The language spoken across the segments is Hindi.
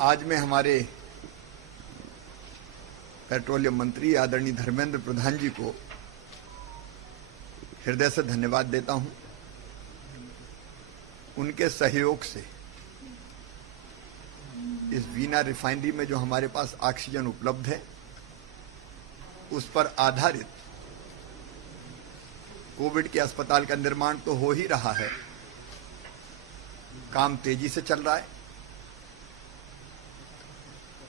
आज मैं हमारे पेट्रोलियम मंत्री आदरणीय धर्मेंद्र प्रधान जी को हृदय से धन्यवाद देता हूं। उनके सहयोग से इस वीना रिफाइनरी में जो हमारे पास ऑक्सीजन उपलब्ध है उस पर आधारित कोविड के अस्पताल का निर्माण तो हो ही रहा है, काम तेजी से चल रहा है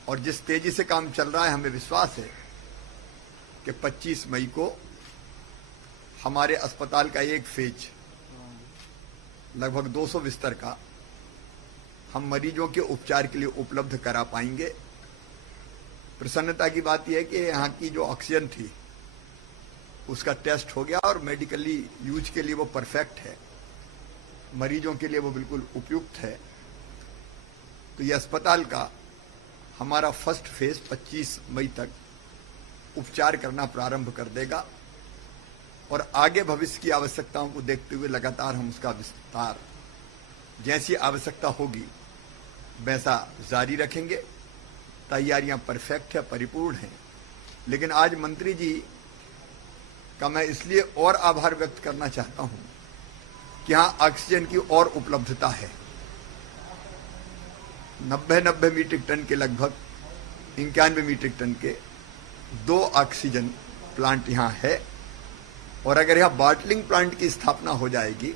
और जिस तेजी से काम चल रहा है हमें विश्वास है कि 25 मई को हमारे अस्पताल का एक फेज लगभग 200 बिस्तर का हम मरीजों के उपचार के लिए उपलब्ध करा पाएंगे। प्रसन्नता की बात यह है कि यहाँ की जो ऑक्सीजन थी उसका टेस्ट हो गया और मेडिकली यूज के लिए वो परफेक्ट है, मरीजों के लिए वो बिल्कुल उपयुक्त है। तो ये अस्पताल का हमारा फर्स्ट फेज 25 मई तक उपचार करना प्रारंभ कर देगा और आगे भविष्य की आवश्यकताओं को देखते हुए लगातार हम उसका विस्तार जैसी आवश्यकता होगी वैसा जारी रखेंगे। तैयारियां परफेक्ट है, परिपूर्ण हैं। लेकिन आज मंत्री जी का मैं इसलिए और आभार व्यक्त करना चाहता हूं कि यहां ऑक्सीजन की और उपलब्धता है। 90 मीट्रिक टन के लगभग 91 मीट्रिक टन के 2 ऑक्सीजन प्लांट यहां है और अगर यहां बॉटलिंग प्लांट की स्थापना हो जाएगी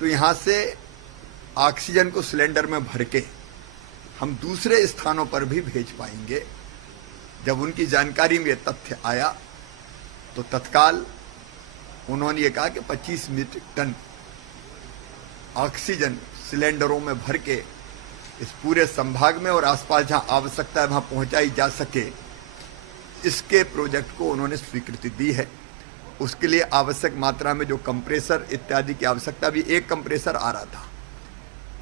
तो यहां से ऑक्सीजन को सिलेंडर में भर के हम दूसरे स्थानों पर भी भेज पाएंगे। जब उनकी जानकारी में तथ्य आया तो तत्काल उन्होंने ये कहा कि 25 मीट्रिक टन ऑक्सीजन सिलेंडरों में भर के इस पूरे संभाग में और आसपास जहां आवश्यकता है वहां पहुंचाई जा सके, इसके प्रोजेक्ट को उन्होंने स्वीकृति दी है। उसके लिए आवश्यक मात्रा में जो कंप्रेसर इत्यादि की आवश्यकता, भी एक कंप्रेसर आ रहा था,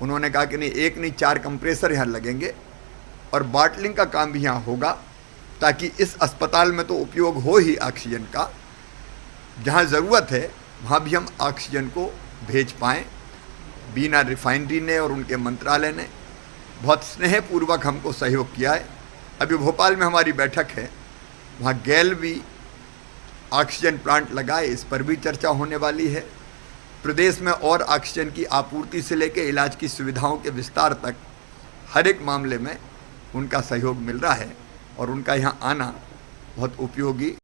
उन्होंने कहा कि नहीं, एक नहीं 4 कंप्रेसर यहाँ लगेंगे और बॉटलिंग का काम भी यहाँ होगा ताकि इस अस्पताल में तो उपयोग हो ही ऑक्सीजन का, जहाँ ज़रूरत है वहाँ भी हम ऑक्सीजन को भेज पाएँ। वीना रिफाइनरी ने और उनके मंत्रालय ने बहुत स्नेहपूर्वक हमको सहयोग किया है। अभी भोपाल में हमारी बैठक है, वहाँ गैल भी ऑक्सीजन प्लांट लगाए, इस पर भी चर्चा होने वाली है। प्रदेश में और ऑक्सीजन की आपूर्ति से लेकर इलाज की सुविधाओं के विस्तार तक हर एक मामले में उनका सहयोग मिल रहा है और उनका यहाँ आना बहुत उपयोगी